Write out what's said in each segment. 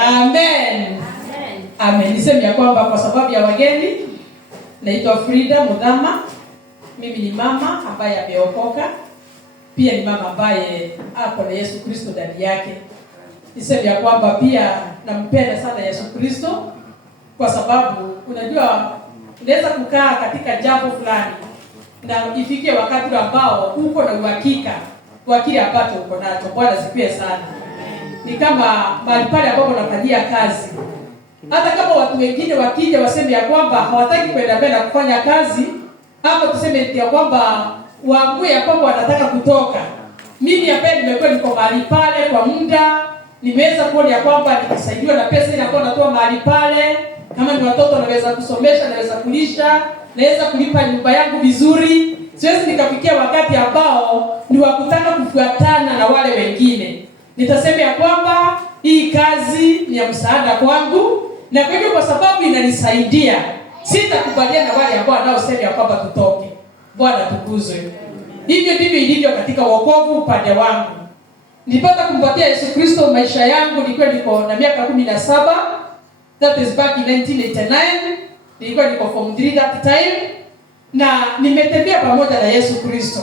Amen. Amen. Niseme ya kwamba kwa sababu ya wageni, naitwa Frida Mudhama. Mimi ni mama ambaye ameokoka. Pia ni mama ambaye ako na Yesu Kristo ndani yake. Niseme ya kwamba pia nampenda sana Yesu Kristo, kwa sababu unajua unaweza kukaa katika jambo fulani na ifike wakati ambao uko na uhakika wa kile ambacho uko nacho. Bwana asifiwe sana. Ni kama mahali pale ambapo unafanyia kazi. Hata kama watu wengine wakija waseme ya kwamba hawataki kwenda mbele na kufanya kazi, ama tuseme ya kwamba waamue ya kwamba wanataka kutoka. Mimi hapa nimekuwa niko mahali pale kwa muda, nimeweza kuona ya kwamba nikisaidiwa na pesa ile ambayo natoa mahali pale, kama ni watoto naweza kusomesha, naweza kulisha, naweza kulipa nyumba yangu vizuri. Siwezi nikafikia wakati ambao ni wakutaka kufuatana na wale wengine. Nitasema ya kwamba hii kazi ni ya msaada kwangu, na kwa hivyo kwa sababu inanisaidia, sitakubaliana na wale ambao wanaosema ya kwamba tutoke. Bwana tukuzwe. Hivyo ndivyo ilivyo katika wokovu upande wangu. Nilipata kumpatia Yesu Kristo maisha yangu nilikuwa niko na miaka 17. That is back in 1989. Nilikuwa niko form 3 that time. Na nimetembea pamoja na Yesu Kristo.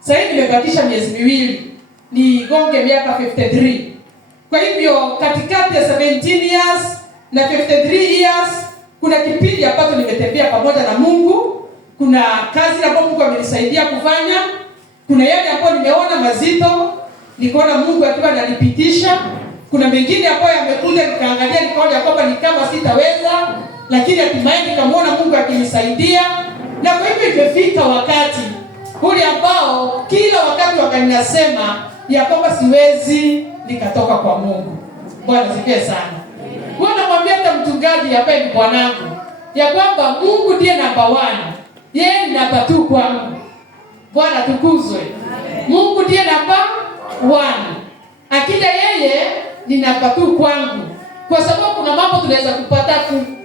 Sasa hivi nimebakisha miezi miwili nigonge miaka 53. Kwa hivyo katikati ya 17 years na 53 years kuna kipindi ambacho nimetembea pamoja na Mungu. Kuna kazi ambayo Mungu amenisaidia kufanya. Kuna yale ambayo nimeona mazito, nikaona Mungu akiwa ananipitisha. Kuna mengine ambayo yamekuja nikaangalia nikaona kwamba ni kama sitaweza, lakini hatimaye nikamwona Mungu akinisaidia. Na kwa hivyo imefika wakati ule ambao kila wakati wakaninasema ya kwamba siwezi nikatoka kwa Mungu. Bwana sikie sana. Bwana mwambia hata mchungaji hapa ni bwanangu ya kwamba Mungu ndiye namba 1. Yeye ni namba 2 kwangu. Bwana tukuzwe. Mungu ndiye namba 1. Akija yeye ni namba 2 kwangu. Kwa sababu kuna mambo tunaweza kupata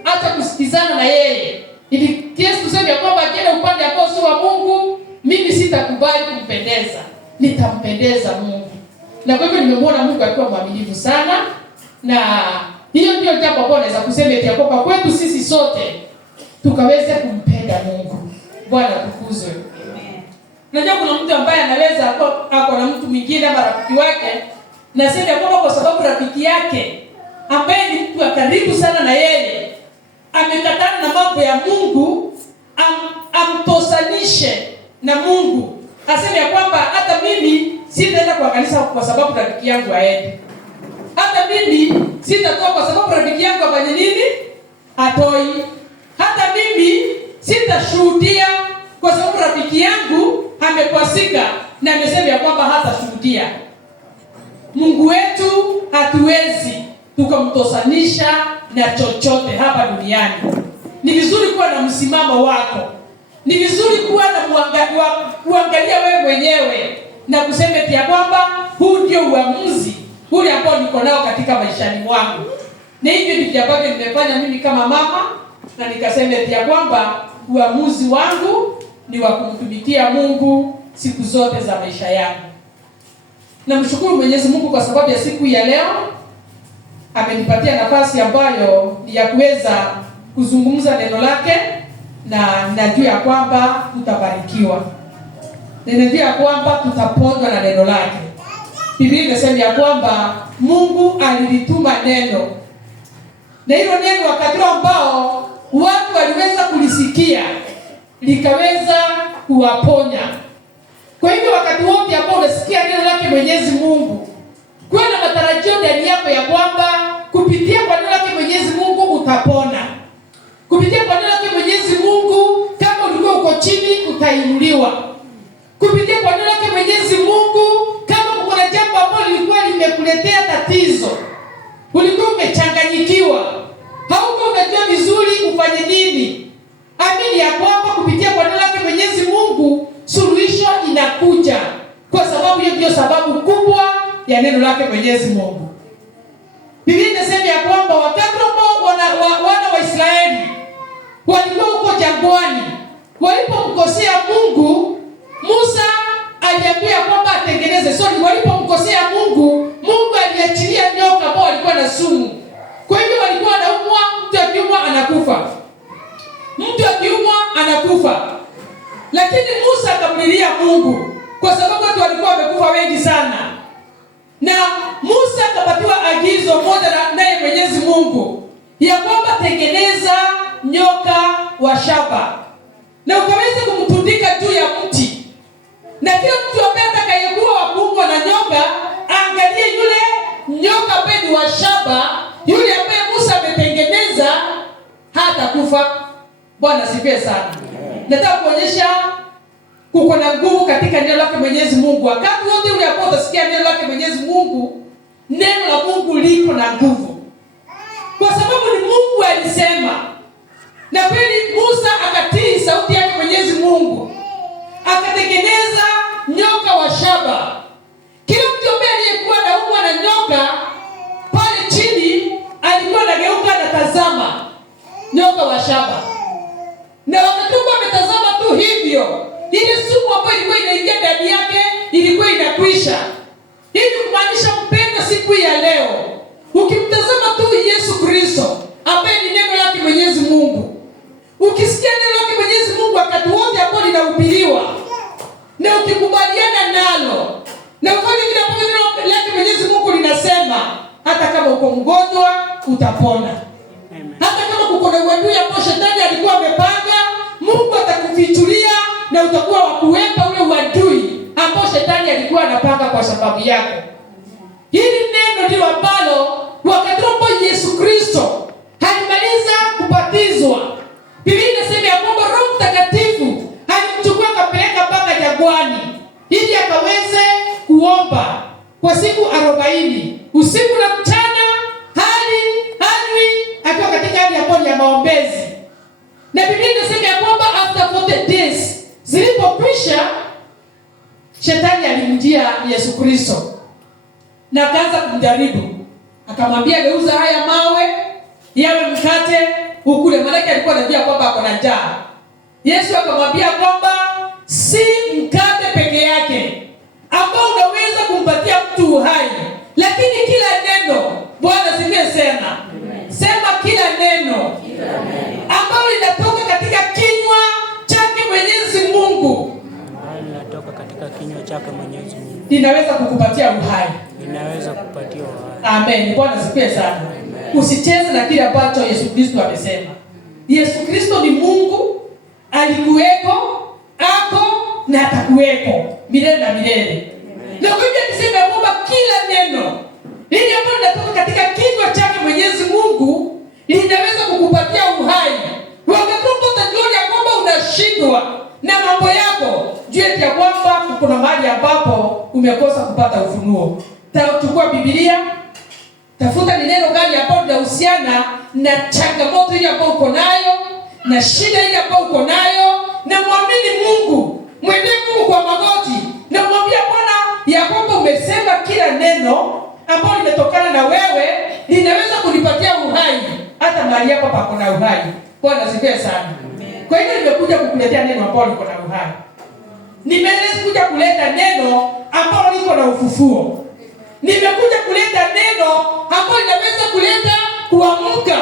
hata kusikizana na yeye. Ili kiasi tuseme kwamba kile upande ambao si wa Mungu, mimi sitakubali kumpendeza. Nitampendeza Mungu. Na kwa hivyo nimemwona Mungu akiwa mwaminifu sana, na hiyo ndio jambo ambalo naweza kusema eti kwamba kwetu sisi sote tukaweze kumpenda Mungu. Bwana tukuzwe. Amen. Unajua kuna mtu ambaye anaweza ako na mtu mwingine ama rafiki wake, na sema kwamba kwa sababu rafiki yake ambaye ni mtu wa karibu sana na yeye amekatana na mambo ya Mungu, amtosanishe na Mungu. Aseme ya kwamba hata mimi sitaenda kwa kanisa kwa sababu rafiki yangu aende. Hata mimi sitatoa kwa sababu rafiki yangu afanye nini? Atoi. Hata mimi sitashuhudia kwa sababu rafiki yangu amekwasika na amesema ya kwamba hatashuhudia. Mungu wetu hatuwezi tukamtosanisha na chochote hapa duniani. Ni vizuri kuwa na msimamo wako. Ni vizuri kuwa na kuangalia wewe mwenyewe na kusema pia kwamba huu ndio uamuzi ule ambao niko nao katika maishani mwangu. Na hivyo ndivyo ambavyo nimefanya mimi kama mama, na nikasema pia kwamba uamuzi wangu ni wa kumtumikia Mungu siku zote za maisha yangu. Namshukuru Mwenyezi Mungu kwa sababu ya siku ya leo. Amenipatia nafasi ambayo ni ya kuweza kuzungumza neno lake, na ninajua ya kwamba tutabarikiwa. Ninajua ya kwamba tutaponywa na neno lake. Biblia inasema ya kwamba Mungu alilituma neno. Na hilo neno wakati ambao watu waliweza kulisikia likaweza kuwaponya. Kwa hivyo wakati wote ambao unasikia neno lake Mwenyezi Mungu, kuwa na matarajio ndani yako ya kwamba kupitia kwa neno lake Mwenyezi Mungu utapona. Kupitia kwa neno lake Mwenyezi Mungu, kama ulikuwa uko chini utainuliwa. Kupitia kwa neno lake Mwenyezi Mungu, kama kuna jambo ambalo lilikuwa limekuletea tatizo, ulikuwa umechanganyikiwa, hauko unajua vizuri ufanye nini, amini ya kwamba kupitia kwa neno lake Mwenyezi Mungu suluhisho inakuja, kwa sababu hiyo ndio sababu kubwa ya neno lake Mwenyezi Mungu. Biblia inasema ya kwamba wakati ambao wana wa Israeli walikuwa huko jangwani, walipomkosea Mungu, Musa aliambia kwamba atengeneze. Walipomkosea Mungu, Mungu aliachilia nyoka ambao walikuwa na sumu. anakufa. Lakini Musa akamlilia Mungu kwa sababu watu walikuwa wamekufa wengi sana. Na Musa akapatiwa agizo moja naye Mwenyezi Mungu ya kwamba tengeneza nyoka wa shaba na ukaweza kumtundika juu ya mti. Na kila mtu ambaye atakayekuwa wakubwa na nyoka, angalie yule nyoka ambaye ni wa shaba, yule ambaye Musa ametengeneza hata kufa. Bwana sifiwe sana. Nataka kuonyesha kuko na nguvu katika neno lake Mwenyezi Mungu. Wakati wote ule ambao utasikia neno lake Mwenyezi Mungu, neno la Mungu liko na nguvu. Kwa sababu ni Mungu alisema. Na kweli Musa akatii sauti yake Mwenyezi Mungu. Akatengeneza nyoka wa shaba. Kila mtu ambaye aliyekuwa anaumwa na nyoka pale chini alikuwa anageuka anatazama nyoka wa shaba. Na wakati ametazama tu hivyo, ile sumu ambayo ilikuwa inaingia ndani yake ilikuwa inakwisha. Hivi kumaanisha mpendo, siku ya leo ukimtazama tu Yesu Kristo ambaye ni neno lake Mwenyezi Mungu, ukisikia neno lake Mwenyezi Mungu wakati wote hapo linahubiriwa, na ukikubaliana nalo na ufanye vile ambavyo neno lake Mwenyezi Mungu linasema, hata kama uko mgonjwa utapona. Hata kama kuko na uadui ambao shetani alikuwa amepanga, Mungu atakufichulia na utakuwa wa kuwepa ule uadui ambao shetani alikuwa anapanga kwa sababu yako. Hili neno ndilo ambalo wakati ambapo Yesu Kristo alimaliza kubatizwa, Biblia inasema ya kwamba Roho Mtakatifu alimchukua akapeleka mpaka jangwani ili akaweze kuomba kwa siku 40 usiku na mchana, hali akiwa katika hali ya maombezi. Na Biblia inasema ya kwamba after 40 days zilipokwisha, shetani alimjia Yesu Kristo na akaanza kumjaribu. Akamwambia geuza haya mawe yawe mkate ukule. Maana alikuwa anajua kwamba ako na njaa. Yesu akamwambia kwamba si mkate peke yake ambao unaweza kumpatia mtu uhai, lakini kila neno. Bwana sifiwe sana. Sema kila neno ambalo linatoka katika kinywa chake Mwenyezi Mungu. Linatoka katika kinywa chake Mwenyezi Mungu. Linaweza kukupatia uhai. Linaweza kupatia uhai. Amen. Bwana sifiwe sana. Usicheze na kile ambacho Yesu Kristo amesema. Yesu Kristo ni Mungu, alikuweko, ako na atakuweko milele na milele. Na kwa hivyo akisema kwamba kila neno lile ambalo linatoka katika kinywa chake Mwenyezi Mungu linaweza kukupatia uhai. Wakati utajiona kwamba unashindwa na mambo yako, jua ya kwamba kuna mahali ambapo umekosa kupata ufunuo. Chukua Biblia, tafuta ni neno gani ambalo linahusiana na changamoto ile ambayo uko nayo, na shida ile ambayo uko nayo, na muamini Mungu. Mwendee Mungu kwa magoti na mwambie Bwana ya kwamba umesema kila neno ambalo limetokana na wewe linaweza kunipatia uhai, hata mahali hapo pako na uhai. Bwana asifiwe sana. Kwa hiyo nimekuja kukuletea neno ambalo liko na uhai. Nimekuja kuleta neno ambalo liko na ufufuo. Nimekuja kuleta neno ambalo linaweza kuleta kuamka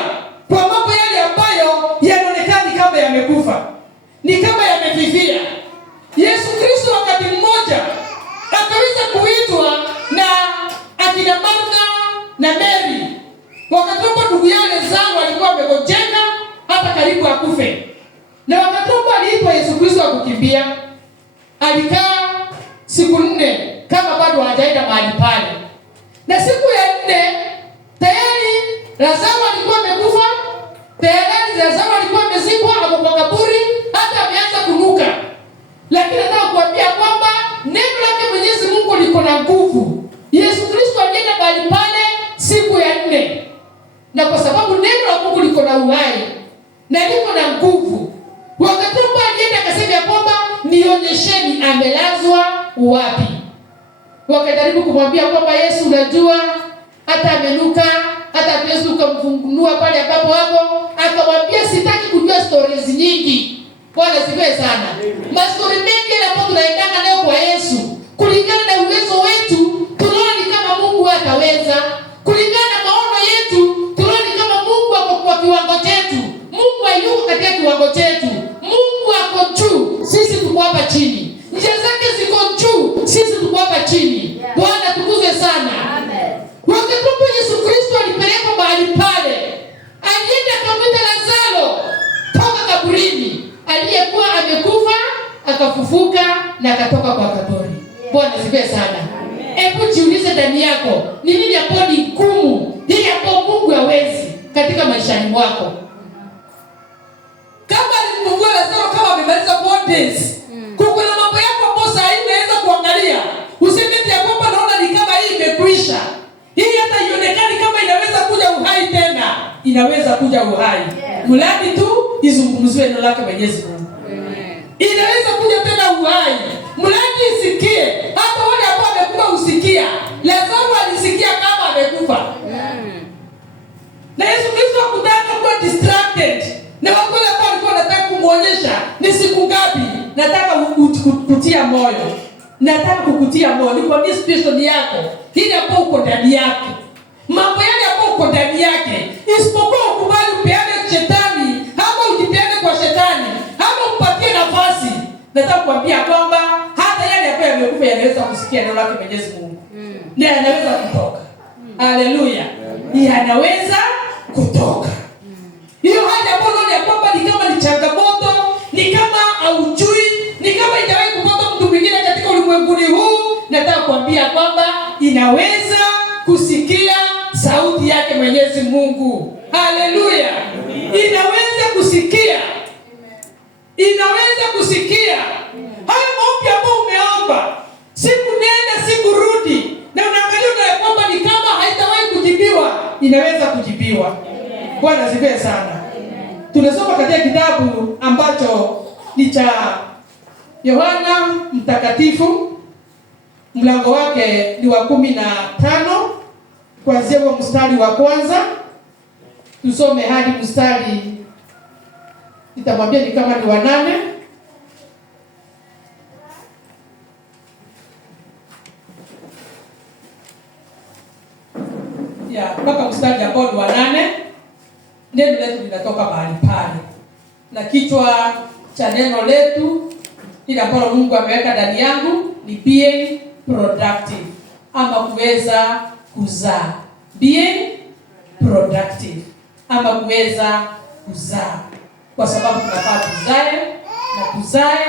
kwa mambo yale ambayo yanaonekana kama yamekufa, ni kama yamefifia. Yesu Kristo wakati mmoja akaweza kuitwa na akina Martha na Mary, wakati ambapo ndugu yao Lazaro alikuwa amegonjeka hata karibu akufe. Na wakati ambapo aliitwa Yesu Kristo akukimbia, alikaa siku 4 kama bado hajaenda mahali pale. Na siku ya 4 tayari Lazaro alikuwa amekufa, tayari Lazaro alikuwa amezikwa hapo kwa kaburi, hata ameanza kunuka. Lakini nataka kuambia kwamba neno lake Mwenyezi Mungu liko na nguvu. Yesu Kristo alienda mahali pale siku ya 4. Na kwa sababu neno la Mungu liko na uhai na liko na nguvu, wakati ambapo alienda akasema kwamba nionyesheni amelazwa wapi. Wakajaribu kumwambia kwamba Yesu, unajua hata amenuka, hata Yesu ukamfungunua pale ambapo hapo. Akamwambia sitaki kujua stories nyingi. Bwana sifiwe sana. Mastori mengi ambayo tunaendana leo kwa Yesu, kulingana na uwezo wetu tunaona ni kama Mungu ataweza. Kulingana na maono yetu tunaona ni kama Mungu ako kwa kiwango chetu. Mungu hayuko katika kiwango chetu. Mungu na akatoka kwa kaburi. Bwana asifiwe sana. Hebu jiulize ndani yako, ni nini hapo ni ngumu, nini hapo Mungu hawezi katika maishani mwako? Kama alimfungua Lazaro, kama amemaliza 4 days, kuna mambo yako hapo saa hii unaweza kuangalia. Usimete ya kwamba naona ni kama hii imekwisha. Hii hata ionekani kama inaweza kuja uhai tena. Inaweza kuja uhai. Mradi tu izungumziwe neno lake Mwenyezi Mungu. Inaweza kuja tena uhai. Mradi isikie. Hata wale ambao wamekufa usikia. Lazaro alisikia kama amekufa. Na Yesu Kristo hakutaka kuwa distracted. Na wale ambao walikuwa wanataka kumuonyesha ni siku ngapi. Nataka kukutia moyo. Nataka kukutia moyo. Nikwambie situation yako. Hili hapo uko ndani yake. Mambo yale hapo uko ndani yake. Isipokuwa ukubali upeane shetani, ama ujipeane kwa shetani, ama umpatie nafasi. Nataka kuambia kwamba hata yale ambayo yamekufa yanaweza kusikia neno lake Mwenyezi Mungu. Na yanaweza kutoka. Haleluya. Yanaweza kutoka. Hiyo hali ambayo unaona kwamba ni kama ni changamoto, ni kama haujui, ni kama haijawahi kupata mtu mwingine katika ulimwenguni huu, nataka kuambia kwamba inaweza kusikia sauti yake Mwenyezi Mungu. Haleluya. Inaweza kusikia. Inaweza kusikia. Hayo maombi ambayo umeomba, siku nenda siku rudi, na unaangalia kwamba ni kama haitawahi kujibiwa, inaweza kujibiwa. Bwana asifiwe sana. Tunasoma katika kitabu ambacho ni cha Yohana Mtakatifu, mlango wake ni wa 15, kuanzia kwa mstari wa kwanza tusome hadi mstari, nitamwambia ni kama ni wa 8. Mpaka mstari ambao ni wa 8. Neno letu linatoka mahali pale. Na kichwa cha neno letu ile ambalo Mungu ameweka ndani yangu ni being productive, ama kuweza kuzaa. Being productive, ama kuweza kuzaa. Kwa sababu tunafaa tuzae na tuzae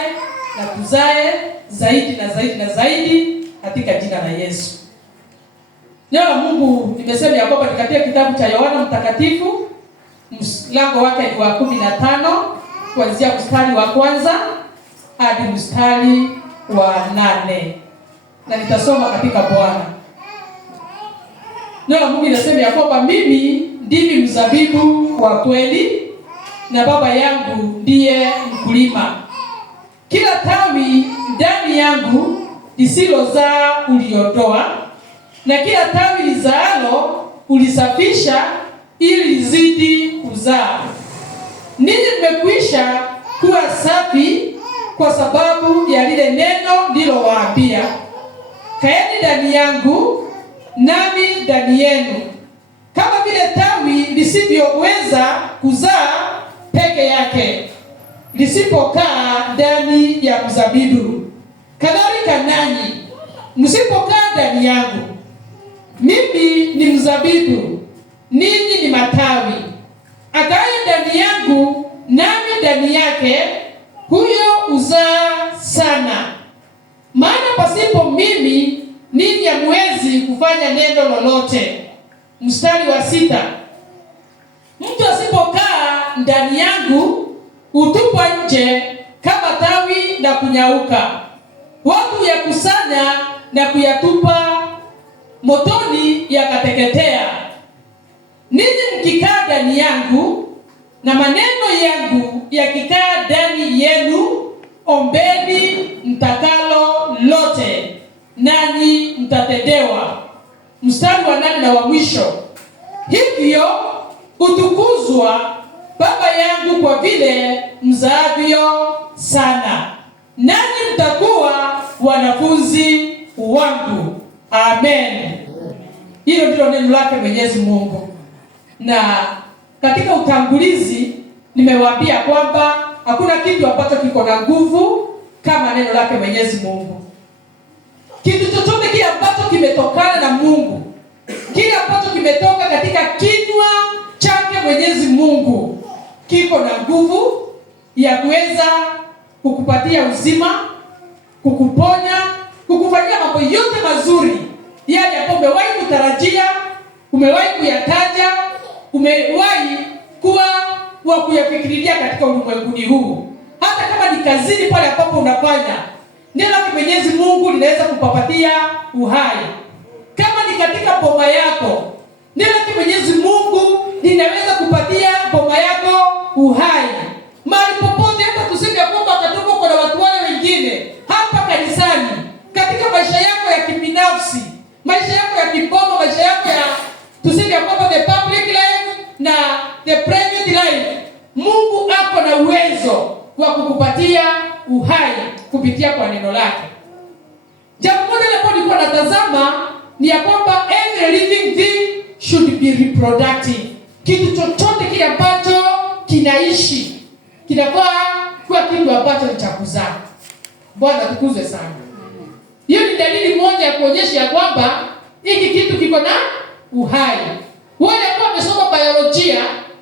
na tuzae zaidi na zaidi na zaidi katika jina la Yesu. Neno la Mungu nimesema ya kwamba katika kitabu cha Yohana Mtakatifu, mlango wake ni wa 15, kuanzia mstari wa kwanza hadi mstari wa 8. Na nitasoma katika Bwana. Neno la Mungu linasema ya kwamba mimi ndimi mzabibu wa kweli, na Baba yangu ndiye mkulima. Kila tawi ndani yangu lisilozaa uliondoa, na kila tawi lizaalo ulisafisha ili lizidi kuzaa. Ninyi mmekwisha kuwa safi kwa sababu ya lile neno nilowaambia. Kaeni ndani yangu, nami ndani yenu. Kama vile tawi lisivyoweza kuzaa peke yake lisipokaa ndani ya mzabibu, kadhalika nanyi msipokaa ndani yangu. Mimi ni mzabibu, ninyi ni matawi. Akaye ndani yangu nami ndani yake, huyo uzaa sana. Maana pasipo mimi ninyi hamwezi kufanya neno lolote. Mstari wa 6. Mtu asipokaa ndani yangu hutupwa nje kama tawi na kunyauka. Watu huyakusanya na kuyatupa motoni, yakateketea. Ninyi mkikaa ndani yangu na maneno yangu yakikaa ndani yenu, ombeni mtakalo lote, nanyi mtatendewa. Mstari wa 8 na wa mwisho. Hivyo utukuzwa Baba yangu kwa vile mzaavyo sana, nanyi mtakuwa wanafunzi wangu. Amen. Hilo ndilo neno lake Mwenyezi Mungu. Na katika utangulizi nimewaambia kwamba hakuna kitu ambacho kiko na nguvu kama neno lake Mwenyezi Mungu. Kitu chochote kile ambacho kimetokana na Mungu, kile ambacho kimetoka katika kinywa chake Mwenyezi Mungu, kiko na nguvu ya kuweza kukupatia uzima, kukuponya, kukufanyia mambo yote mazuri yale ambayo umewahi kutarajia, umewahi kuyataja, umewahi kuwa wa kuyafikiria katika ulimwenguni huu. Hata kama ni kazini pale ambapo unafanya, neno la Mwenyezi Mungu linaweza kupapatia uhai. Kama ni katika boma yako, neno la Mwenyezi Mungu linaweza kupatia boma yako uhai. Mahali popote, hata tuseme kwamba katoka kwa watu wale wengine hapa kanisani, katika maisha yako ya kibinafsi, maisha yako ya kiboma, maisha yako ya tuseme kwamba the public life na the private life, Mungu ako na uwezo wa kukupatia uhai kupitia kwa neno lake. Jambo moja ambalo nilikuwa natazama ni ya kwamba every living thing should be reproductive. Kitu chochote kile ambacho kinaishi kinafaa kuwa kitu ambacho ni cha kuzaa. Bwana tukuzwe sana. Hiyo ni dalili moja ya kuonyesha ya kwamba hiki kitu kiko na uhai. Wale ambao wamesoma biolojia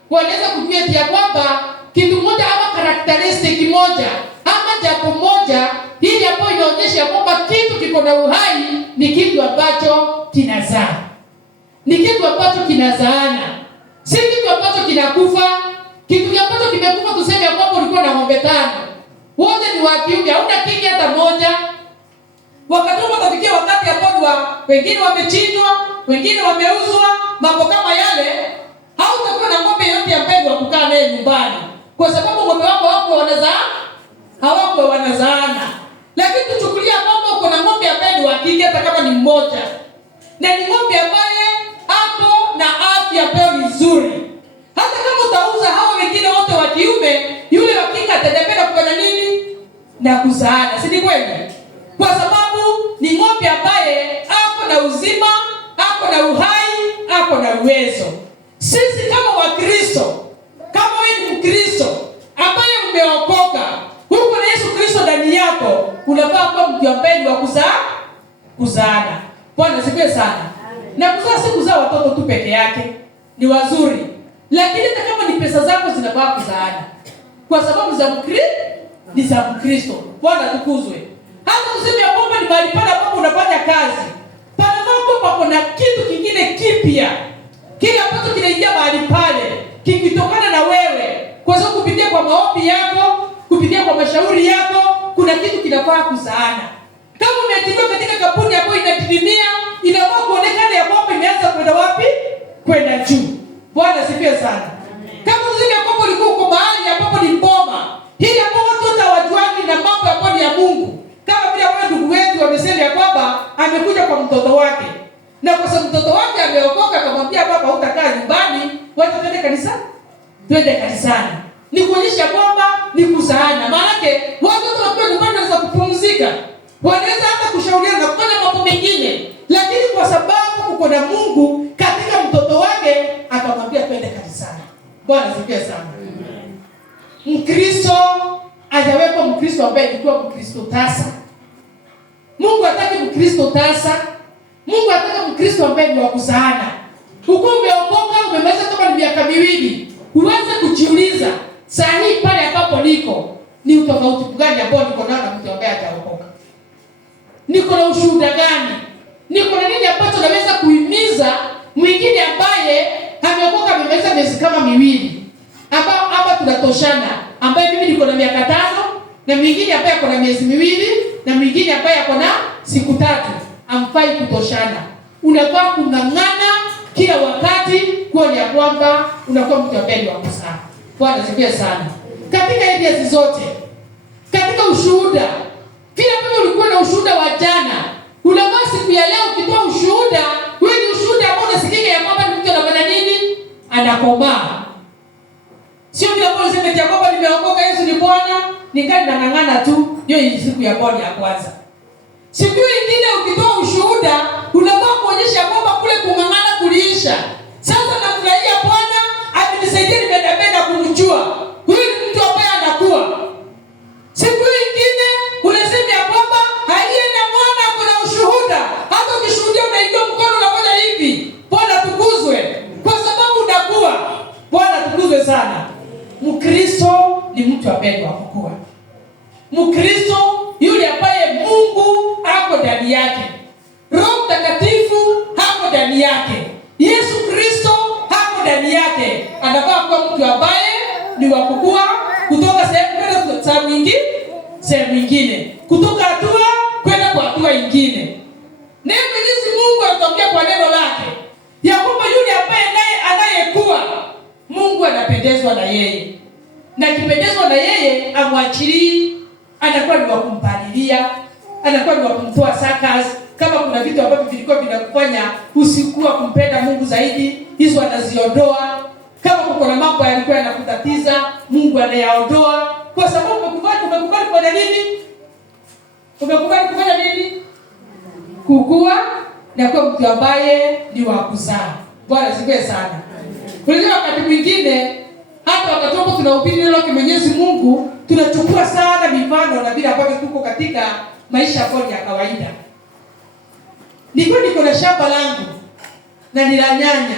wanaweza kujua ya kwamba kitu moja ama characteristic moja ama jambo moja hili ambayo inaonyesha ya kwamba kitu kiko na uhai ni kitu ambacho kinazaa. Ni kitu ambacho kinazaana. Si kitu ambacho kinakufa. Kitu ambacho kimekufa tuseme ya kwamba ulikuwa na ng'ombe 5. Wote ni wa kiume, hauna kike hata moja. Wakati utafikia wakati ambao wengine wamechinjwa, wengine wameuzwa, mambo kama yale, hautakuwa na ng'ombe yote ya pendwa kukaa naye nyumbani. Kwa sababu ng'ombe wako hawako wanazaana. Lakini tuchukulia kwamba uko na ng'ombe ya pendwa wa kike hata kama ni mmoja. Na ni ng'ombe ambaye ako na afya ambayo ni nzuri. Hata kama utauza hao wengine wote wa kiume, yule wa kike atajapenda kufanya nini? Na kuzaana. Si ni kweli? Kwa sababu ni ng'ombe ambaye ako na uzima, ako na uhai, ako na uwezo. Sisi kama Wakristo, kama wewe ni Mkristo ambaye umeokoka, huko na Yesu Kristo ndani yako, unafaa kuwa mtu ambaye ni wa kuzaana. Bwana sifiwe sana. Na kuzaa si kuzaa watoto tu peke yake, ni wazuri. Lakini hata kama ni pesa zako zinafaa kuzaana. Kwa sababu za ni za Mkristo. Bwana tukuzwe. Hata tuseme ya kwamba ni mahali pale ambapo unafanya kazi, panafaa kuwa kuna kitu kingine kipya. Kile ambacho kinaingia mahali pale, kikitokana na wewe. Kwa sababu kupitia kwa maombi yako, kupitia kwa mashauri yako, kuna kitu kinafaa kuzaana. Kama umeajiriwa katika kampuni ambayo inatimia, inafaa kuonekana ya kwamba imeanza kwenda wapi? Kwenda juu. Bwana sifiwe sana. Kama tuseme ya kwamba ulikuwa uko mahali ambapo ni mboma, hili ambapo watu wote hawajuani na mambo ambayo ni ya Mungu. Kama vile wale ndugu wetu wamesema ya kwamba amekuja kwa mtoto wake. Na kwa sababu mtoto wake ameokoka, akamwambia baba hutakaa nyumbani, wacha twende kanisani. Twende kanisani. Ni kuonyesha kwamba ni kuzaana. Maana yake watu wote wakiwa nyumbani wanaweza kupumzika. Wanaweza hata kushauriana na kufanya mambo mengine. Lakini kwa sababu uko na Mungu katika mtoto wake, akamwambia twende kanisani. Bwana sifiwe sana. Mkristo hajawekwa Mkristo ambaye ni Mkristo tasa. Mungu hataki Mkristo tasa. Mungu hataka Mkristo ambaye ni wa kuzaana. Uko umeokoka, umemaliza kama ni miaka 2, uanze kujiuliza, saa hii pale ambapo niko, ni utofauti gani ambao niko nao na mtu ambaye hajaokoka? Niko na ushuhuda gani? Niko na nini ambacho naweza kuhimiza mwingine ambaye ameokoka amemaliza miezi kama 2? Hapa tunatoshana, ambaye mimi niko na miaka 5 na mwingine ambaye ako na miezi 2 na mwingine ambaye ako na siku 3. Amfai kutoshana. Unafaa kung'ang'ana kila wakati kuona ya kwamba unakuwa mtu ambaye wa kuzaa. Bwana sifiwe sana. Katika areas zote, katika ushuhuda, kila mtu ulikuwa na ushuhuda wa jana, unafaa siku ya leo ukitoa ushuhuda, wewe ni ushuhuda ambao unasikika ya kwamba mtu anafanya nini? Anakomaa. Sio kila mtu anasema ya kwamba nimeokoka, Yesu ni Bwana, ningali nang'ang'ana tu. Hiyo ni siku ya Bwana ya kwanza. Siku nyingine ukitoa ushuhuda, unafaa kuonyesha kwamba kule kung'ang'ana kuliisha. Sasa nafurahia Bwana, amenisaidia nimependa kumjua. Huyu ni mtu ambaye anakuwa. Siku nyingine unasema ya kwamba alienda Bwana kuna ushuhuda. Hata ukishuhudia unaingia mkono unafanya hivi. Bwana tukuzwe. Kwa sababu unakuwa. Bwana tukuzwe sana. Mkristo ni mtu ambaye wa kukua. Mkristo yule ambaye Mungu ndani yake, Roho Mtakatifu hako ndani yake, Yesu Kristo hako ndani yake. Anafaa kuwa mtu ambaye ni wa kukua kutoka sehemu nyingine, kutoka hatua kwenda kwa hatua nyingine. Neno Mwenyezi Mungu anatokea kwa neno lake ya kwamba yule ambaye naye anayekuwa, Mungu anapendezwa na yeye, na akipendezwa na yeye amwachilii, anakuwa ni wa kumpalilia, anakuwa ni wa kumtoa sakas. Kama kuna vitu ambavyo vilikuwa vinakufanya usikuwa kumpenda Mungu zaidi, hizo anaziondoa. Kama kuna mambo yalikuwa yanakutatiza, Mungu anayaondoa, kwa sababu umekubali kufanya nini? Umekubali kufanya nini? Kukua na kuwa mtu ambaye ni wa kuzaa. Bwana sifiwe sana. Kulingana wakati mwingine hata wakati ambapo tunahubiri neno la Mwenyezi Mungu, tunachukua sana mifano na vile ambavyo tuko katika maisha ya kawaida. Niko na shamba langu na ni la nyanya.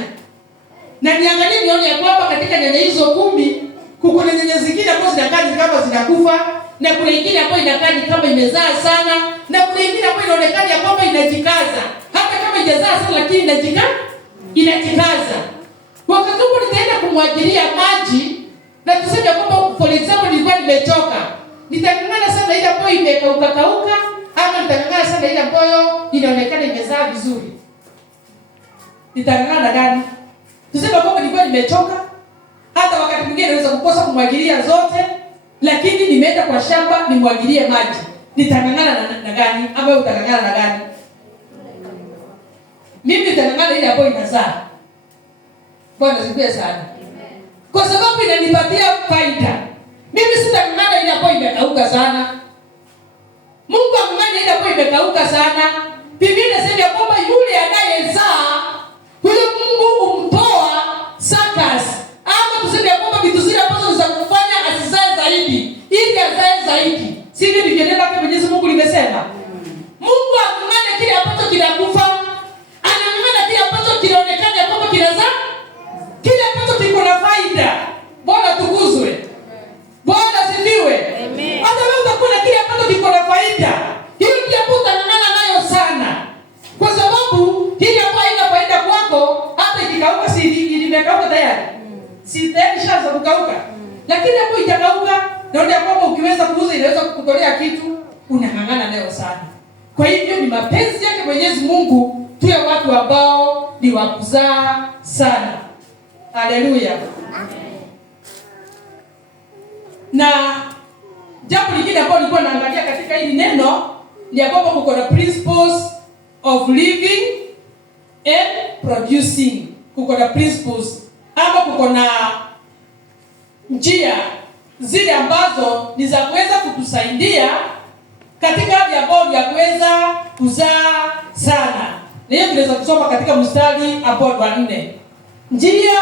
Na niangalie nione ya kwamba katika nyanya hizo 10 kuko na nyanya zingine ambazo zinakaa kama zinakufa, na kuna nyingine ambayo inakaa kama imezaa sana, na kuna nyingine ambayo inaonekana ya kwamba inajikaza. Hata kama haijazaa sana lakini inajikaza. Wakati huo nitaenda kumwagilia maji, na tuseme kwamba for example nilikuwa nimechoka. Nitangangana sana ile ambayo imekauka ama nitangangana sana ile ambayo inaonekana imezaa vizuri. Nitangangana gani? Tuseme kwamba nilikuwa nimechoka, hata wakati mwingine naweza kukosa kumwagilia zote, lakini nimeenda kwa shamba nimwagilie maji. Nitangangana na gani? Ama utangangana na gani? Mimi nitangangana ile ambayo inazaa. Bwana sifiwe sana. Kwa sababu inanipatia faida. Mimi sitangangana ile ambayo imekauka sana. Mungu ameng'ana ile ambayo imekauka sana. Biblia inasema kwamba yule anayezaa, huyo Mungu umtoa sakas. Ama tuseme kwamba vitu zile ambazo za kufanya asizae zaidi, ili azae zaidi. Sivyo ndivyo neno la Mwenyezi Mungu limesema? Mungu ameng'ana kile ambacho kinakufa, anang'ana kile ambacho kinaonekana kwamba kinazaa, kile ambacho kiko na faida. Bwana tukuzwe. Bwana sifiwe. Amen. Hata wewe utakuwa na kile ambacho kiko na faida, hiyo ndio utang'ana nayo sana. Kwa sababu hili ambayo ina faida kwako, hata ikikauka si imekauka tayari. Si tayari shaanza kukauka. Lakini hapo itakauka, na ndio kwamba ukiweza kuuza inaweza kukutolea kitu, unang'ang'ana nayo sana. Kwa hivyo ni mapenzi yake Mwenyezi Mungu tuwe watu ambao ni wa kuzaa sana. Haleluya. Na jambo lingine ambalo nilikuwa naangalia katika hili neno ni kwamba kuko na principles of living and producing. Kuko na principles ama kuko na njia zile ambazo ni za kuweza kutusaidia katika hali ambayo ya kuweza kuzaa sana. Na hiyo tunaweza kusoma katika mstari hapo wa 4. Njia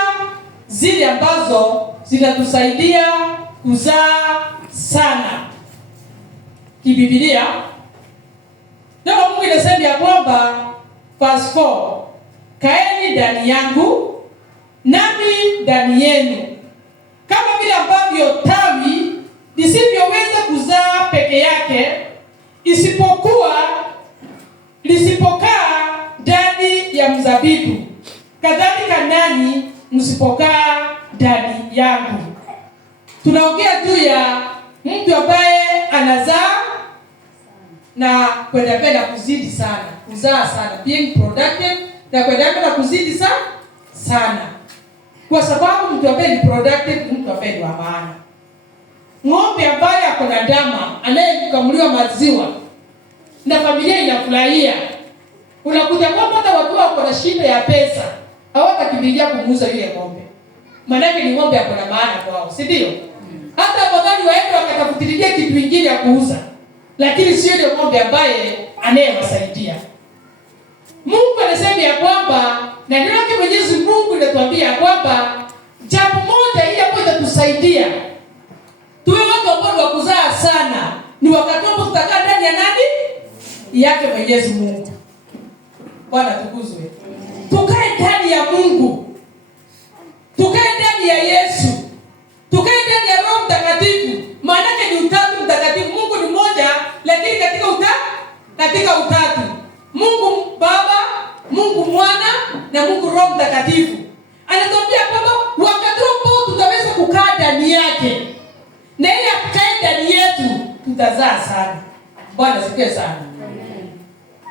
zile ambazo zinatusaidia kuzaa sana. Kibiblia neno Mungu inasema ya kwamba verse 4, kaeni ndani yangu nami ndani yenu, kama vile ambavyo tawi lisivyoweza kuzaa peke yake lisipokaa ndani ya mzabibu, kadhalika nanyi msipokaa ndani yangu. Tunaongea juu ya mtu ambaye anazaa na kwenda kuzidi sana, kuzaa sana, being productive, na kwenda kuzidi sana. Kwa sababu mtu ambaye ni productive, mtu ambaye ni wa maana. Ng'ombe ambaye ako na ndama anayekamuliwa maziwa na familia inafurahia, unakuta kwamba hata watu wako na shida ya pesa, hawatakimbilia kumuuza yule ng'ombe. Maana yake ni ng'ombe ako na maana kwao, si ndio? Hata afadhali waende wakatafutilia kitu kingine ya kuuza, lakini sio ile ng'ombe ambaye anayewasaidia. Mungu anasema ya kwamba, na neno lake Mwenyezi Mungu linatuambia kwamba jambo moja ile ambayo itatusaidia tuwe watu ambao wa kuzaa sana ni wakati ambapo tutakaa ndani ya nani? Yake Mwenyezi Mungu. Bwana tukuzwe. Tukae ndani ya Mungu. Tukae ndani ya Yesu. Tukae ndani ya Roho Mtakatifu. Maana yake ni Utatu Mtakatifu. Mungu ni mmoja lakini katika utatu. yake. Na ile akae ndani yetu, tutazaa sana. Bwana sifiwe sana.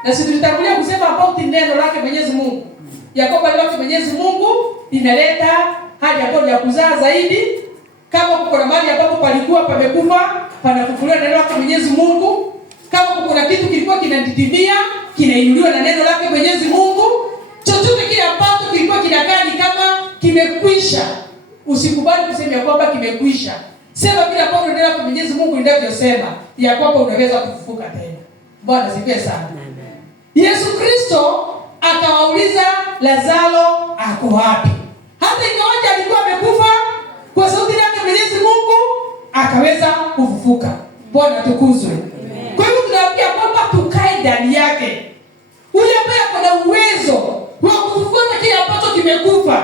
Na sisi tutakuja kusema about neno lake Mwenyezi Mungu. Yakobo lake Mwenyezi Mungu inaleta haja ya kuzaa zaidi. Kama kuna mahali ambapo palikuwa pamekufa, panafufuliwa na neno lake Mwenyezi Mungu. Kama kuna kitu kilikuwa kinadidimia, kinainuliwa na neno lake Mwenyezi Mungu. Chochote kile ambacho kilikuwa kinakaa ni kama kimekwisha, usikubali kusema kwamba kimekwisha. Sema vile hapo neno lake Mwenyezi Mungu linavyosema, ya kwamba unaweza kufufuka tena. Bwana sifiwe sana. Yesu Kristo akawauliza Lazaro ako wapi? Hata ingawaje alikuwa amekufa, kwa sauti yake Mwenyezi Mungu akaweza kufufuka. Bwana tukuzwe. Kwa hivyo tunaambia kwamba tukae ndani yake. Huyu ambaye ana uwezo wa kufufua kile ambacho kimekufa.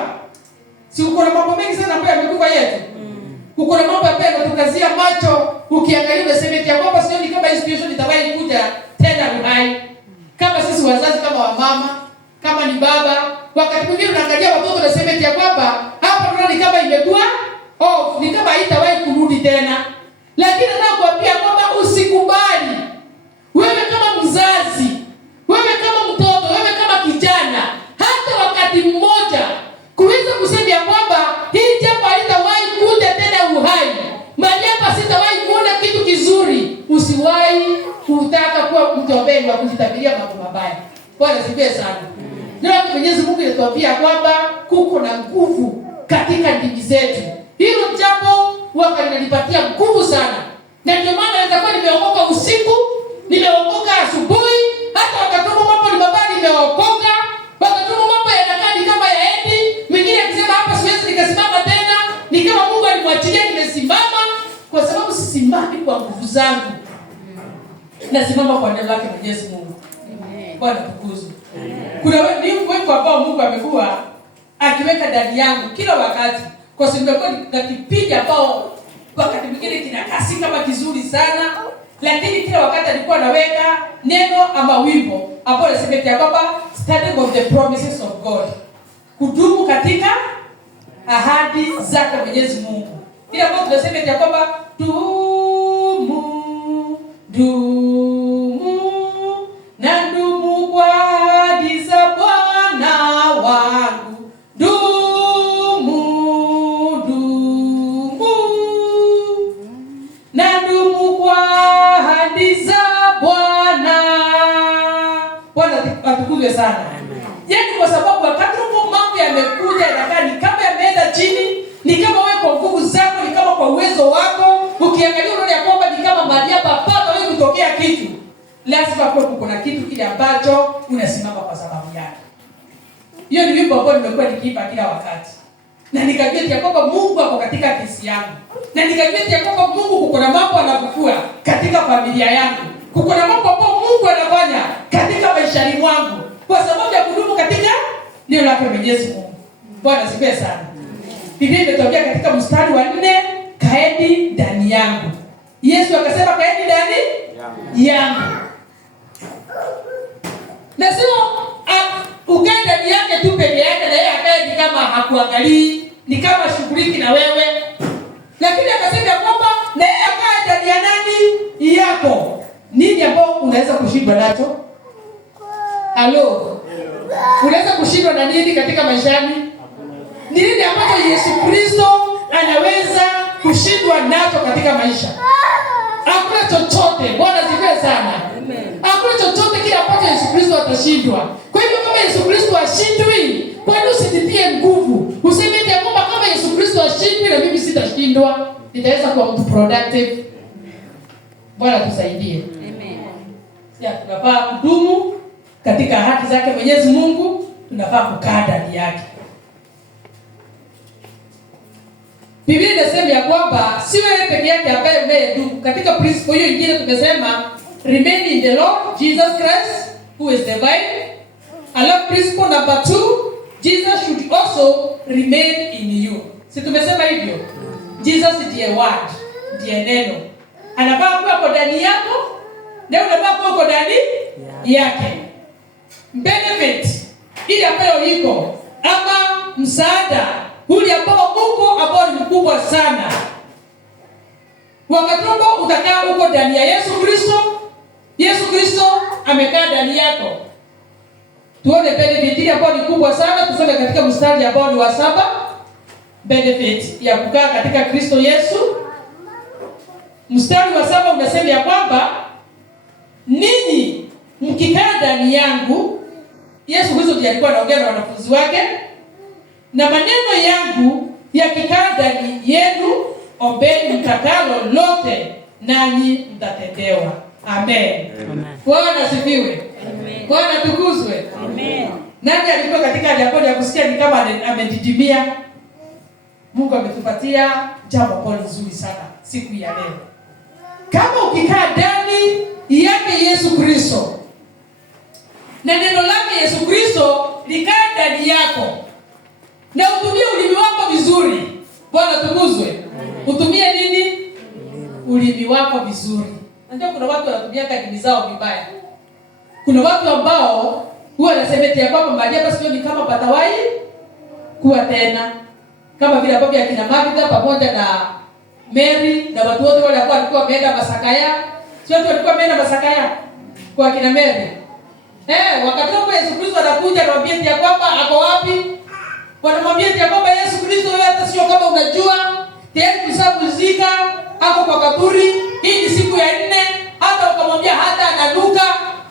Si uko na mambo mengi sana ambayo yamekufa yetu. Uko na mambo ambayo yanatukazia macho, ukiangalia unasema eti kwamba sioni kama hii situation itawahi kuja tena uhai. Kama sisi wazazi, kama wamama, kama ni baba, wakati mwingine unaangalia watoto unasema eti kwamba hapa tunaona ni kama imekuwa ni kama haitawahi kurudi tena. Lakini nataka kuambia kwamba usikubali. Wewe kama mzazi, wewe kama mtoto, wewe kama kijana, hata wakati mmoja kuweza kusema kwamba hii jambo halitawahi kuja tena uhai. Maliapa sitawahi kuona kitu kizuri. Usiwahi kutaka kuwa mtu ambaye wa kujitabiria mambo mabaya. Bwana sifiwe sana. Ndio Mwenyezi Mungu anatuambia kwamba kuko na nguvu katika ndimi zetu. Hilo jambo waka linanipatia nguvu sana. Na ndio maana nitakuwa nimeokoka usiku, nimeokoka asubuhi, hata wakati mambo ni mabaya nimeokoka. Wakati mambo yanakaa ni kama yaendi, mwingine akisema hapa siwezi nikasimama tena, ni kama Mungu alimwachilia nimesimama, kwa sababu sisimami kwa nguvu zangu. Nasimama kwa neno lake Mwenyezi Mungu. Bwana tukuzwe. Kuna wengi ambao Mungu amekuwa akiweka ndani yangu kila wakati. Kwa sababu nimekuwa na kipindi ambao wakati mwingine kinakasi kama kizuri sana, lakini kila wakati alikuwa anaweka neno ama wimbo ambao unasema kwamba standing of the promises of God. Kudumu katika ahadi zake Mwenyezi Mungu. Kila wakati tunasema kwamba na dumu kwa ahadi za Bwana wangu. Na dumu kwa ahadi za Bwana. Bwana atukuzwe sana. Yaani kwa sababu wakati mambo yamekuja yanakaa ni kama yameenda chini, ni kama wewe kwa nguvu zako, ni kama kwa uwezo wako, ukiangalia unaona kwamba ni kama mahali hapa hapa wewe kutokea kitu. Lazima kuna kitu kile ambacho unasimama kwa sababu yake. Hiyo ni wimbo ambao nimekuwa nikiimba kila wakati. Na nikajua kwamba Mungu ako katika kesi yangu. Na nikajua kwamba Mungu kuko na mambo anakufua katika familia yangu. Kuko na mambo ambayo Mungu anafanya katika maisha yangu. Kwa sababu ya kudumu katika neno lake Mwenyezi Mungu. Bwana sifiwe sana. Biblia inatokea katika mstari wa 4, kaeni ndani yangu. Yesu akasema kaeni ndani yangu. Na sio ukae ndani yake tu peke yake na yeye akae kama hakuangalii, ni kama shughuliki na wewe. Lakini akasema kwamba na yeye akae ndani ya nani yako. Nini ambao unaweza kushindwa nacho? Halo. Unaweza kushindwa na nini katika maisha yako? Ni nini ambacho Yesu Kristo anaweza kushindwa nacho katika maisha? Hakuna chochote. Bwana sifiwe sana. Hakuna chochote kile ambacho Yesu Kristo atashindwa. Kwa hivyo kama Yesu Kristo ashindwi, kwa nini usijitie nguvu? Useme kwamba kama Yesu Kristo ashindwi na mimi sitashindwa, nitaweza kuwa mtu productive. Bwana tusaidie. Amen. Ya tunafaa kudumu katika haki zake Mwenyezi Mungu, tunafaa kukaa ndani yake. Biblia inasema ya kwamba si wewe peke yake ambaye umedumu. Katika principle hiyo nyingine tumesema remain in the Lord Jesus Christ who is the vine. Alafu principle number 2, Jesus should also remain in you. Si tumesema hivyo? Jesus ndiye word, ndiye neno. Anafaa kuwa ndani yako, na unafaa kuwa ndani yake. Benefit ile ambayo iko ama msaada ule ambao uko ambao ni mkubwa sana Wakati ambao utakaa huko ndani ya Yesu Kristo, Yesu Kristo amekaa ndani yako. Tuone benefit ambayo ni kubwa sana. Tusome katika mstari ambao ni wa 7. Benefit ya kukaa katika Kristo Yesu. Mstari wa 7 unasema ya kwamba ninyi mkikaa ndani yangu, Yesu Kristo ndiye alikuwa anaongea na wanafunzi wake, na maneno yangu yakikaa ndani yenu, ombeni mtakalo lote, nanyi mtatendewa. Amen. Bwana asifiwe. Amen. Bwana tukuzwe. Amen. Nani alikuwa katika hali ya kusikia ni kama amedidimia? Mungu ametupatia jambo ambalo nzuri sana siku ya leo. Kama ukikaa ndani yake Yesu Kristo, na neno lake Yesu Kristo likaa ndani yako, na utumie ulimi wako vizuri. Bwana tukuzwe. Utumie nini? Ulimi wako vizuri. Ndio kuna watu wanatumia kadimi zao vibaya. Kuna watu ambao huwa wanasemeti ya kwamba mahali hapa sio ni kama patawai kuwa tena. Kama vile ambavyo akina Martha pamoja na Mary na watu wote wale ambao walikuwa wameenda Masakaya. Sio watu walikuwa wameenda Masakaya kwa akina Mary. Wakati hapo Yesu Kristo anakuja na mwambie ya kwamba ako wapi? Wanamwambia ya kwamba Yesu Kristo wewe hata sio kama unajua, tayari kusabuzika hapo kwa kaburi. Hii ni siku ya 4, hata ukamwambia hata ananuka.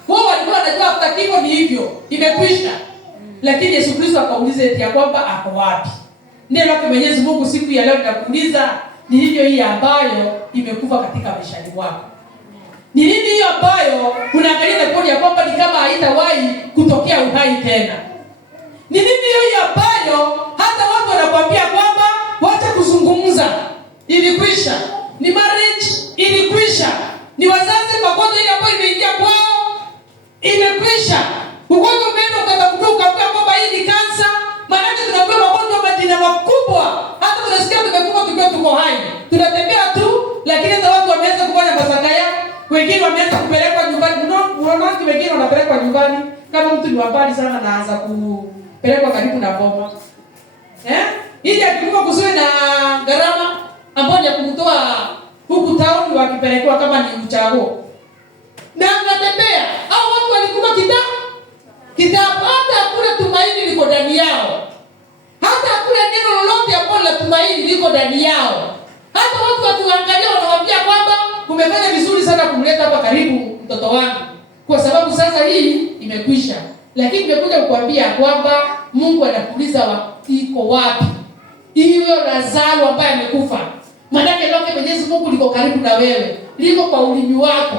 Wao walikuwa wanajua after kifo ni hivyo, imekwisha. Lakini Yesu Kristo akauliza ya kwamba ako wapi? Neno la Mwenyezi Mungu siku ya leo linakuuliza ni hivyo hii ambayo imekufa katika maisha yako. Ni nini hiyo ambayo unaangalia na kuona ya kwamba ni kama haitawahi kutokea uhai tena? Ni nini hiyo ambayo hata watu wanakuambia kwamba wacha kuzungumza, ilikwisha? Ni marriage, ilikwisha? Ni wazazi magonjwa ile ambayo imeingia kwao, imekwisha? Ugonjwa umeenda ukakuambia kwamba hii ni kansa. Maana tunapewa magonjwa majina makubwa, hata tunasikia tumekufa tukiwa tuko hai. Tunatembea tu, lakini hata watu wameanza kufanya Masakaya, wengine wameanza kupelekwa nyumbani. Unaona wengine wanapelekwa nyumbani kama mtu ni wabali sana, anaanza kupelekwa karibu na boma. Ili akikufa kusiwe na gharama ambayo ya kumtoa huku town wakipelekwa kama ni uchago. Na anatembea. Hao watu walikuwa kitabu hata hakuna tumaini liko ndani yao. Hata hakuna neno lolote ambalo la tumaini liko ndani yao. Hata watu watuangalia wanawaambia kwamba umefanya vizuri sana kumleta hapa karibu mtoto wangu, kwa sababu sasa hii imekwisha. Lakini nimekuja kukuambia kwamba Mungu anakuuliza iko wapi hiyo Lazaro ambaye amekufa. Maana lake Mwenyezi Mungu liko karibu na wewe, liko kwa ulimi wako.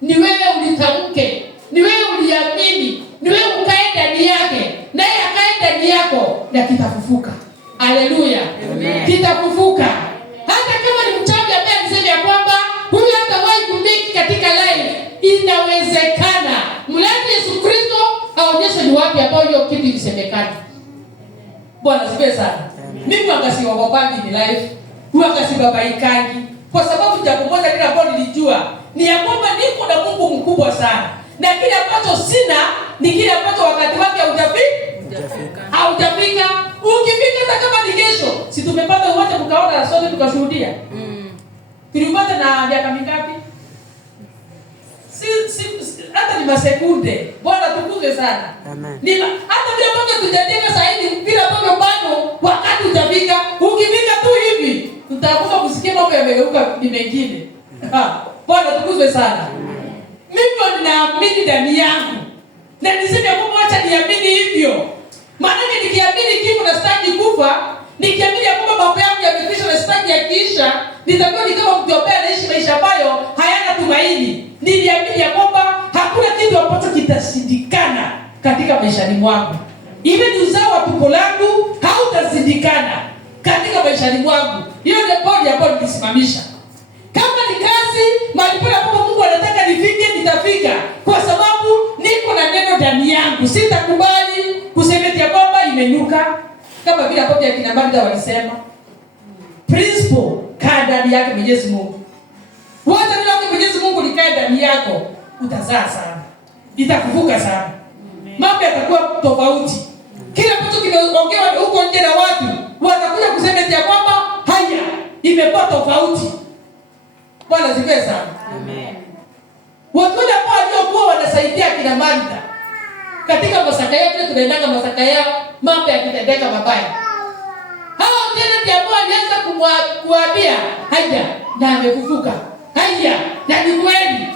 Ni wewe ulitamke, ni wewe uliamini, ni wewe ukae ndani yake, naye akae ndani yako, na kitafufuka. Haleluya. Kitafufuka. Hata kama ni mchawi ambaye anasema ya kwamba huyu hatawahi kumiki katika life, inawezekana. Mlete Yesu Kristo aonyeshe ni wapi hapo hiyo kitu ilisemekana. Bwana sipe sana. Mimi angasiwagopaji ni life, huwa angasibabaikani, kwa sababu jambo moja kile ambalo nilijua ni ya kwamba niko na Mungu mkubwa sana, na kile ambacho sina ni kile ambacho wakati wake haujafika. Ukifika hata kama ni kesho, si tumepata uwanja mkaona sote tukashuhudia. Tulipata na miaka mingapi? Hata ni masekunde. Bwana tukuzwe sana. Amen. Hata bila ambavyo tujajenga sahihi, bila ambavyo bado wakati utafika, ukifika tu hivi tutakuwa kusikia mambo yamegeuka ni mengine. Bwana tukuzwe sana. Mimi ninaamini ndani yangu, na niseme kwamba acha niamini hivyo. Maana nikiamini kifo na sitaki kufa, nikiamini kwamba mambo yangu yamekwisha na sitaki yakiisha, nitakuwa ni kama mtu ambaye anaishi maisha ambayo hayana tumaini. Niliamini ya kwamba hakuna kitu ambacho kitashindikana katika maishani mwangu. Iwe ni uzao wa tumbo langu hautashindikana katika maishani mwangu. Hiyo ndio bodi ambayo nilisimamisha. Kama ni kazi, mahali pale ambapo Mungu anataka nifike, nitafika, kwa sababu niko na neno ndani yangu. Sitakubali kusemeti ya kwamba imenuka, kama vile hapo kina Martha walisema. Principle kaa ndani yake Mwenyezi Mungu. Wacha neno lake Mwenyezi Mungu likae ndani yako, utazaa sana. Itakuvuka sana. Mambo yatakuwa tofauti. Kila kitu kimeongewa huko nje na watu watakuja kusema ya kwamba haya imekuwa tofauti. Bwana sifiwe sana. Amen. Watu wale ambao waliokuwa wanasaidia kina Martha katika masaka yao, tunaendanga masaka yao, mambo yakitendeka mabaya. Hao tena ndio ambao walianza kuambia haya na amefufuka. Haya na ni kweli.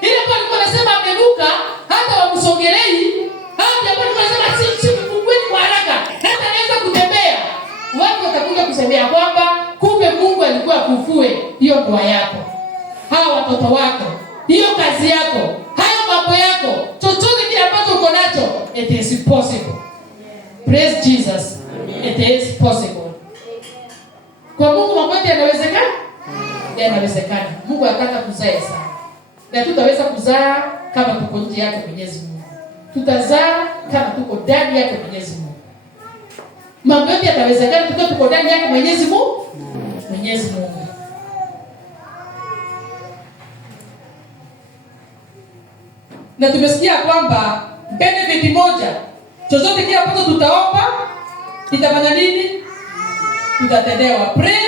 Ile kwa alikuwa anasema amevuka, hata wamsogelei, hata hapo alikuwa anasema si mfungueni kwa haraka, hata anaweza kutembea. Watu watakuja kusemea kwamba kumbe Mungu alikuwa akufue hiyo ndoa yako, hao watoto wako, hiyo kazi yako, hayo mambo yako, chochote kile ambacho uko nacho, it is possible. Praise Jesus. It is possible. Kwa Mungu mambo yote yanawezekana? Yanawezekana. Mungu anataka tuzae sana. Na tutaweza kuzaa kama tuko nje yake Mwenyezi Mungu. Tutazaa kama tuko ndani yake Mwenyezi Mungu. Mambo yote yanawezekana tukiwa tuko ndani yake Mwenyezi Mungu. Mwenyezi Mungu. Na tumesikia kwamba benefit moja, chochote kile ambacho tutaomba kitafanya nini? Tutatendewa. Pray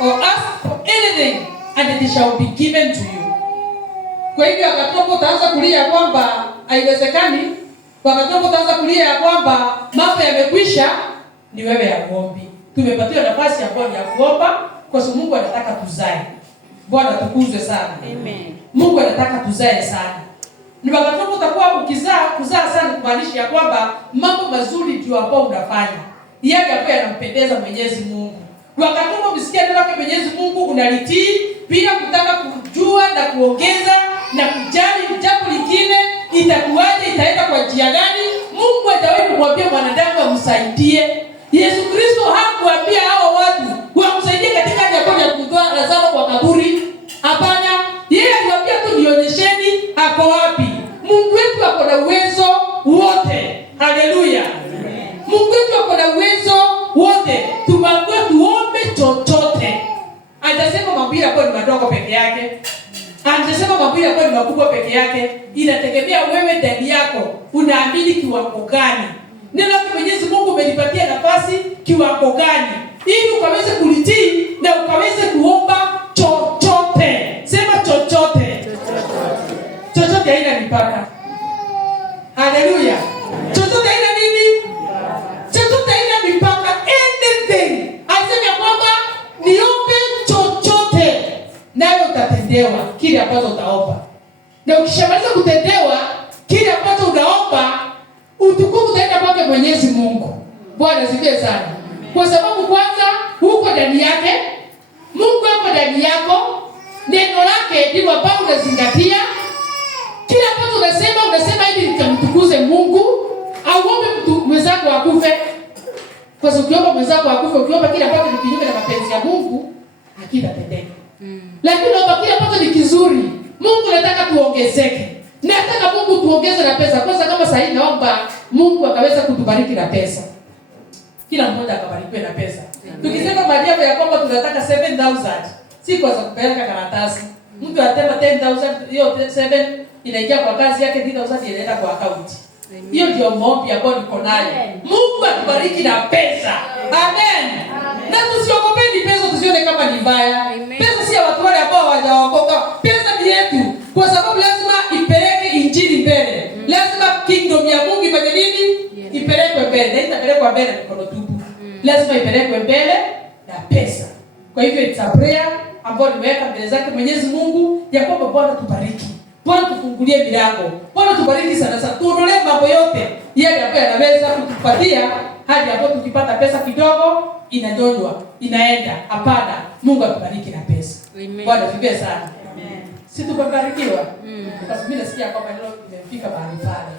or ask for anything and it shall be given to you. Kwa hivyo wakati utaanza kulia kwamba haiwezekani, wakati utaanza kulia kwamba mambo yamekwisha, ni wewe ya kuombi. Tumepatiwa nafasi ya kuomba, kwa sababu Mungu anataka tuzae. Bwana tukuzwe sana. Amen. Mungu anataka tuzae sana. Ni wakati utakuwa kuzaa sana kumaanisha kwamba mambo mazuri ndio ambao unafanya. Yale ambayo yanampendeza Mwenyezi Mungu. Wakati unasikia neno lake Mwenyezi Mungu unalitii, bila kutaka kujua na kuongeza na kujali jambo lingine itakuwaje, itaenda kwa njia gani, Mungu atawahi kumwambia mwanadamu amsaidie. Yesu Kristo hakuambia hao watu wamsaidie katika jambo la kumtoa Lazaro kwa kaburi. Hapana, yeye aliwaambia tu nionyesheni ako wapi. Mungu wetu ako na uwezo wote. Haleluya. Mungu wetu ako na uwezo wote. Tumeambiwa tuombe chochote. Hajasema mambo yako ni madogo peke yake. Hajasema mambo yako ni makubwa peke yake. Inategemea wewe ndani yako unaamini kiwango gani. Neno la Mwenyezi Mungu umenipatia nafasi kiwango gani ili ukaweze kulitii na ukaweze kuomba chochote. Sema chochote. Chochote haina mipaka. Haleluya. Chochote haina nini? Chochote haina mipaka. Anything. Anasema kwamba niombe chochote nayo utatendewa kile ambacho utaomba. Na ukishamaliza kutendewa kile ambacho unaomba, utukufu utaenda kwake Mwenyezi Mungu. Bwana asifiwe sana. Kwa sababu kwanza uko ndani yake, Mungu yuko ndani yako, neno lake ndilo ambalo unazingatia. Kila ambacho unasema ili nikamtukuze Mungu, au uombe mtu mwenzako akufe. Kwa sababu ukiomba mwenzako akufe, ukiomba kile ambacho ni kinyume na mapenzi ya Mungu, hakitatendeka. Lakini unaomba kile ambacho ni kizuri. Mungu anataka tuongezeke. Nataka Mungu tuongeze na pesa. Kwanza kama sasa hivi naomba Mungu akaweza kutubariki na pesa. Kila mmoja akabarikiwe na pesa. Tukisema Maria ya kwamba tunataka 7,000, si kwa sababu kupeleka karatasi. Mtu atema 10,000, hiyo 7 inaingia kwa kazi yake, 3,000 inaenda kwa account. Hiyo ndio maombi ambayo niko nayo. Mungu atubariki na pesa. Amen. Na tusiogopeni pesa, tusione kama ni mbaya. Pesa si ya watu wale ambao hawajaokoka. Pesa ni yetu. Kwa sababu lazima ipeleke injili mbele. Lazima kingdom ya Mungu ifanye nini? Ipelekwe mbele. Na itapelekwa mbele mikono tupu. Lazima ipelekwe mbele na pesa. Kwa hivyo it's a prayer ambayo nimeweka mbele zake Mwenyezi Mungu ya kwamba Bwana tubariki. Bwana tufungulie milango. Bwana tubariki sana sana. Tuondolee mambo yote yale ambayo yanaweza kutupatia hadi hapo tukipata pesa kidogo inadondwa, inaenda. Hapana, Mungu atubariki na pesa. Bwana tufikie sana. Amen. Si tukabarikiwa. Kwa sababu mimi nasikia kwamba leo imefika mahali pale.